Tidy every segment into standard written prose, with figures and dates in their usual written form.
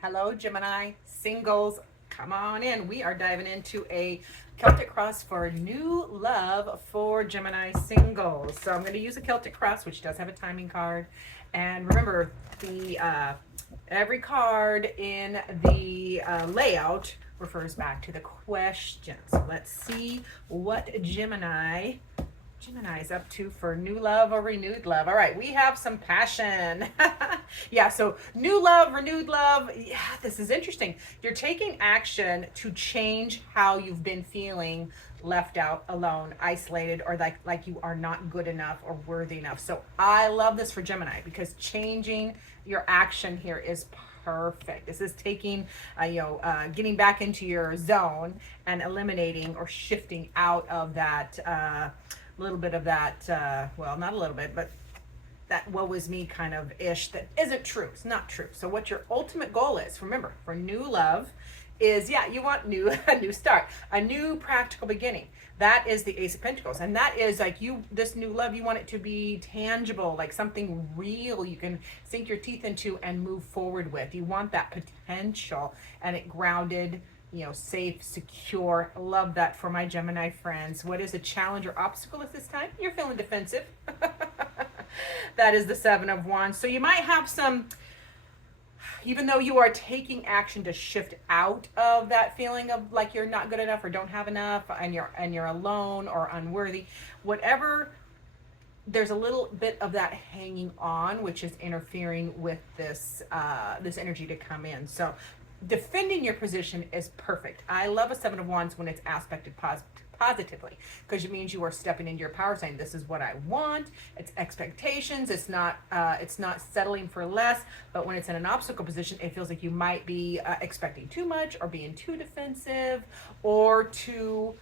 Hello, Gemini singles. Come on in. We are diving into a Celtic cross for new love for Gemini singles. So I'm going to use a Celtic cross, which does have a timing card. And remember, the every card in the layout refers back to the question. So let's see what Gemini's up to for new love or renewed love. All right, we have some passion. Yeah, so new love, renewed love. Yeah, this is interesting. You're taking action to change how you've been feeling, left out, alone, isolated, or like you are not good enough or worthy enough. So I love this for Gemini because changing your action here is perfect. This is taking, getting back into your zone and eliminating or shifting out of that little bit of that, well, not a little bit, but that woe is me kind of ish that isn't true. It's not true. So what your ultimate goal is, remember, for new love is, yeah, you want a new start, a new practical beginning. That is the Ace of Pentacles. And that is like this new love, you want it to be tangible, like something real you can sink your teeth into and move forward with. You want that potential and it grounded, safe, secure. Love that for my Gemini friends. What is a challenge or obstacle at this time? You're feeling defensive. That is the Seven of Wands. So you might have some, even though you are taking action to shift out of that feeling of like you're not good enough or don't have enough and you're alone or unworthy, whatever, there's a little bit of that hanging on, which is interfering with this energy to come in. So defending your position is perfect. I love a Seven of Wands when it's aspected positively, because it means you are stepping into your power, saying this is what I want. It's expectations. It's not settling for less. But when it's in an obstacle position, it feels like you might be expecting too much or being too defensive or too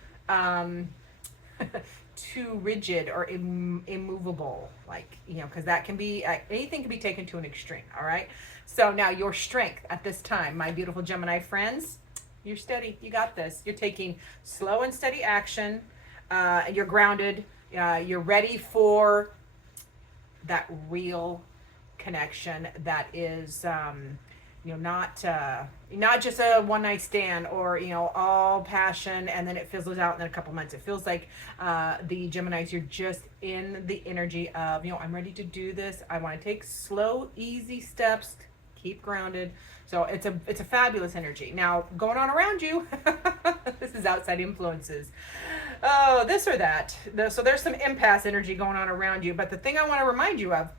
too rigid or immovable, like, because that can be, anything can be taken to an extreme. All right. So now your strength at this time, my beautiful Gemini friends, you're steady. You got this. You're taking slow and steady action. You're grounded. You're ready for that real connection that is, not just a one night stand or all passion and then it fizzles out in a couple months. It feels like the Geminis, you're just in the energy of I'm ready to do this. I want to take slow, easy steps. Keep grounded. So it's a fabulous energy. Now going on around you, this is outside influences. Oh, this or that. So there's some impasse energy going on around you. But the thing I want to remind you of,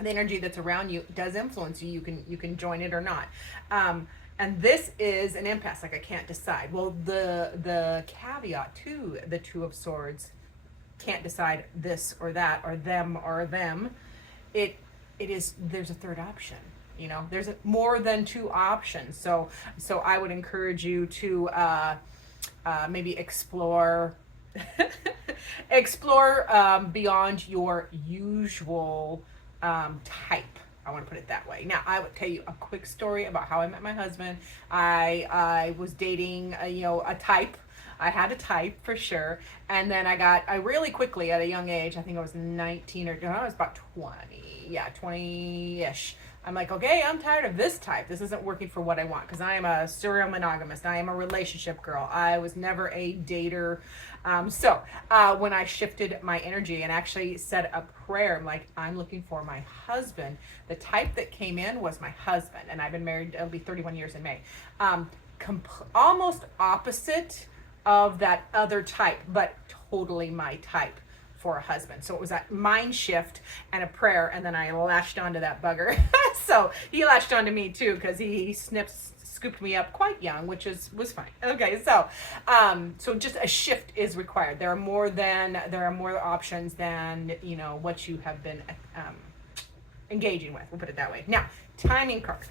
the energy that's around you does influence you. You can join it or not. And this is an impasse, like I can't decide. Well, the caveat to the Two of Swords, can't decide this or that or them or them. It is, there's a third option. There's more than two options. So I would encourage you to maybe explore beyond your usual type. I want to put it that way. Now, I would tell you a quick story about how I met my husband. I was dating a type. I had a type for sure. And then I really quickly at a young age, I think I was 19 or no, I was about 20. Yeah, 20-ish. I'm like, okay, I'm tired of this type. This isn't working for what I want, because I am a serial monogamist. I am a relationship girl. I was never a dater. So when I shifted my energy and actually said a prayer, I'm like, I'm looking for my husband. The type that came in was my husband, and I've been married, it'll be 31 years in May. Almost opposite of that other type, but totally my type for a husband. So it was that mind shift and a prayer, and then I latched onto that bugger. So he latched onto me too, because he scooped me up quite young, which was fine. Okay, so just a shift is required. There are more options than what you have been engaging with. We'll put it that way. Now, timing card.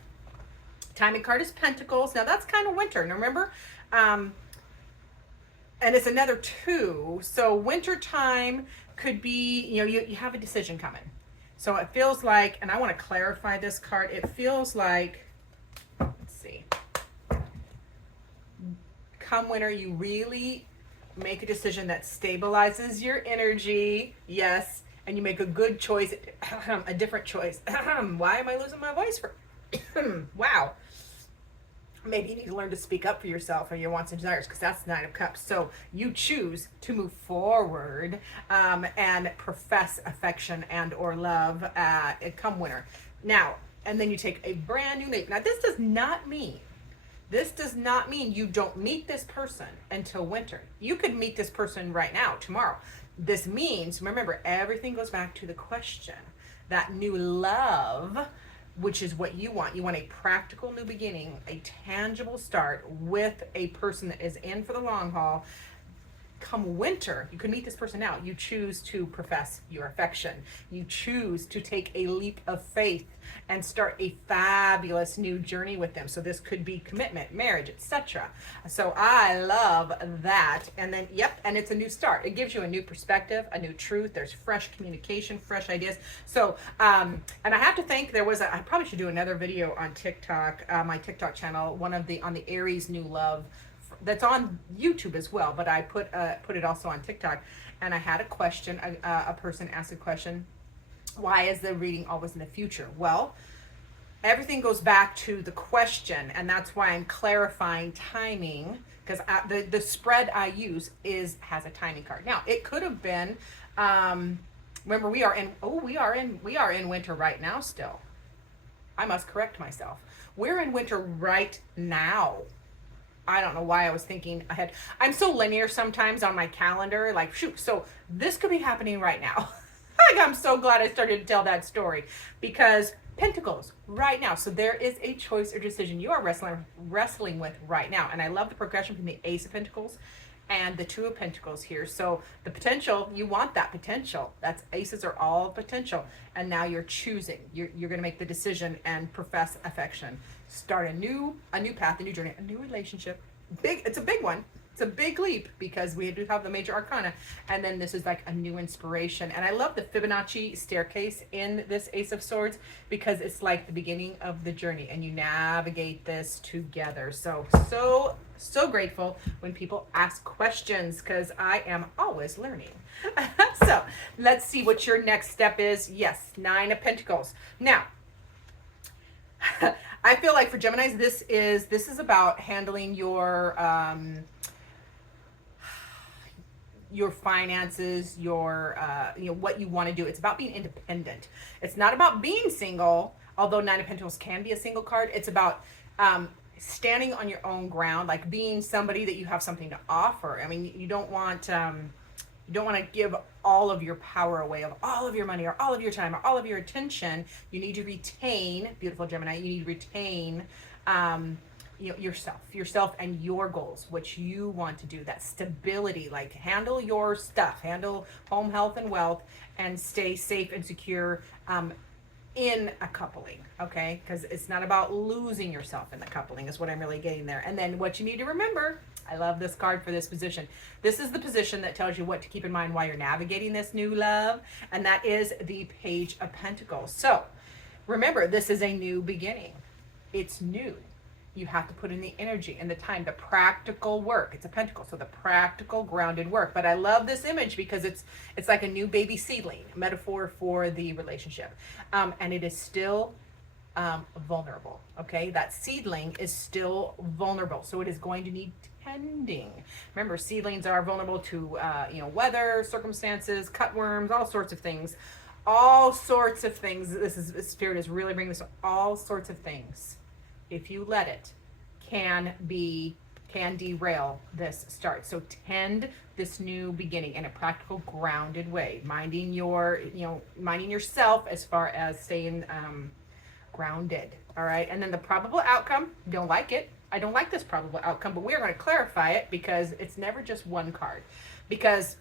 Timing card is Pentacles. Now that's kind of winter. Now remember, and it's another two. So winter time could be, you have a decision coming. So it feels like, and I want to clarify this card. It feels like, let's see. Come winter, you really make a decision that stabilizes your energy. Yes. And you make a good choice, a different choice. Why am I losing my voice for? Wow. Maybe you need to learn to speak up for yourself or your wants and desires, because that's the Nine of Cups. So you choose to move forward and profess affection and or love come winter. Now, and then you take a brand new leap. Now, this does not mean you don't meet this person until winter. You could meet this person right now, tomorrow. This means, remember, everything goes back to the question. That new love, which is what you want. You want a practical new beginning, a tangible start with a person that is in for the long haul. Come winter, you can meet this person now. You choose to profess your affection. You choose to take a leap of faith and start a fabulous new journey with them. So this could be commitment, marriage, etc. So I love that. And then, yep, and it's a new start. It gives you a new perspective, a new truth. There's fresh communication, fresh ideas. So, and I have to think, I probably should do another video on TikTok, my TikTok channel, on the Aries new love, that's on YouTube as well, but I put it also on TikTok. And I had a question, a person asked a question, why is the reading always in the future? Well, everything goes back to the question, and that's why I'm clarifying timing, because the spread I use has a timing card. Now, it could have been, remember we are in winter right now still. I must correct myself. We're in winter right now. I don't know why I was thinking ahead. I'm so linear sometimes on my calendar, like, shoot, so this could be happening right now. Like, I'm so glad I started to tell that story, because Pentacles right now. So there is a choice or decision you are wrestling with right now. And I love the progression from the Ace of Pentacles and the Two of Pentacles here. So the potential, you want that potential. That's aces are all potential. And now you're choosing. You're going to make the decision and profess affection. Start a new path, a new journey, a new relationship. It's a big one. It's a big leap, because we do have the major arcana. And then this is like a new inspiration. And I love the Fibonacci staircase in this Ace of Swords, because it's like the beginning of the journey and you navigate this together. So grateful when people ask questions, because I am always learning. So let's see what your next step is. Yes, Nine of Pentacles. Now, I feel like for Geminis, this is about handling your finances, your what you want to do. It's about being independent. It's not about being single, although Nine of Pentacles can be a single card. It's about standing on your own ground, like being somebody that you have something to offer. I mean, you don't want to give all of your power away, of all of your money or all of your time or all of your attention. You need to retain, beautiful Gemini, you need to retain yourself and your goals, what you want to do, that stability, like handle your stuff, handle home, health, and wealth, and stay safe and secure in a coupling, okay? Because it's not about losing yourself in the coupling is what I'm really getting there. And then what you need to remember, I love this card for this position. This is the position that tells you what to keep in mind while you're navigating this new love, and that is the Page of Pentacles. So remember, this is a new beginning. It's new. You have to put in the energy and the time, the practical work. It's a pentacle, so the practical, grounded work. But I love this image because it's like a new baby seedling, metaphor for the relationship. And it is still vulnerable, okay? That seedling is still vulnerable, so it is going to need tending. Remember, seedlings are vulnerable to weather, circumstances, cutworms, all sorts of things. All sorts of things. Spirit is really bringing this, all sorts of things, if you let it, can derail this start. So tend this new beginning in a practical, grounded way, minding yourself as far as staying grounded. All right. And then the probable outcome, don't like it. I don't like this probable outcome, but we're going to clarify it, because it's never just one card. Because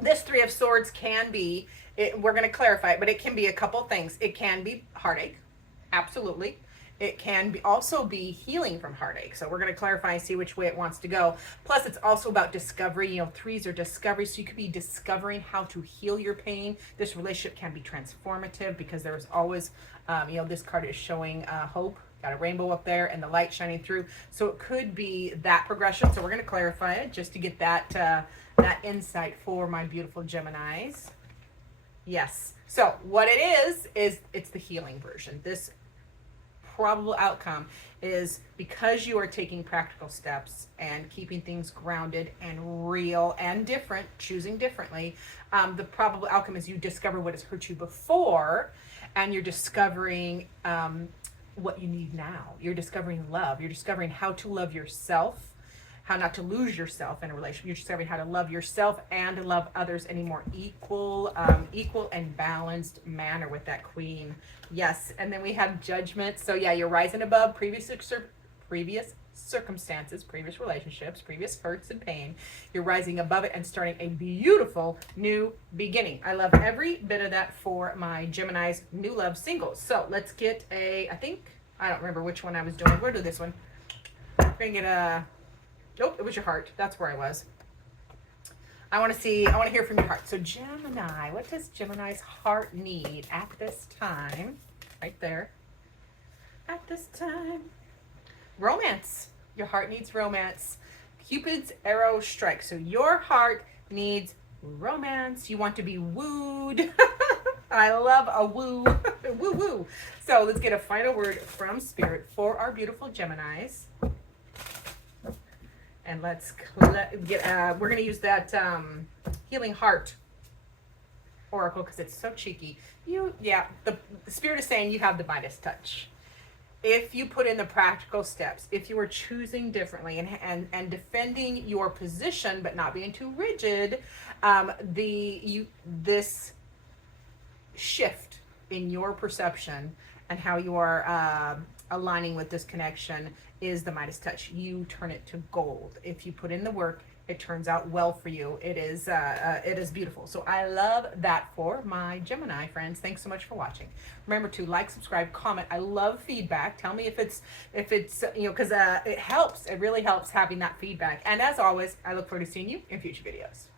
this Three of Swords can be, we're going to clarify it, but it can be a couple things. It can be heartache. Absolutely. It can also be healing from heartache. So we're going to clarify and see which way it wants to go. Plus, it's also about discovery. Threes are discovery. So you could be discovering how to heal your pain. This relationship can be transformative, because there's always, this card is showing hope. Got a rainbow up there and the light shining through. So it could be that progression. So we're going to clarify it just to get that insight for my beautiful Geminis. Yes. So what it is it's the healing version. This probable outcome is because you are taking practical steps and keeping things grounded and real and different, choosing differently. The probable outcome is you discover what has hurt you before, and you're discovering what you need now. You're discovering love. You're discovering how to love yourself, how not to lose yourself in a relationship. You're discovering how to love yourself and to love others in a more equal and balanced manner with that queen. Yes, and then we have judgment. So yeah, you're rising above previous circumstances, previous relationships, previous hurts and pain. You're rising above it and starting a beautiful new beginning. I love every bit of that for my Gemini's new love singles. So let's get I don't remember which one I was doing. We'll do this one. We're gonna get nope, it was your heart. That's where I was. I want to hear from your heart. So Gemini, what does Gemini's heart need at this time? Right there. At this time. Romance. Your heart needs romance. Cupid's arrow strikes. So your heart needs romance. You want to be wooed. I love a woo. Woo woo. So let's get a final word from Spirit for our beautiful Geminis. And let's get, we're going to use that Healing Heart Oracle because it's so cheeky. The Spirit is saying you have the Midas touch. If you put in the practical steps, if you are choosing differently and defending your position but not being too rigid, this shift in your perception and how you are aligning with this connection is the Midas touch. You turn it to gold. If you put in the work, it turns out well for you. It is beautiful. So I love that for my Gemini friends. Thanks so much for watching. Remember to like, subscribe, comment. I love feedback. Tell me if it's because it helps. It really helps having that feedback. And as always, I look forward to seeing you in future videos.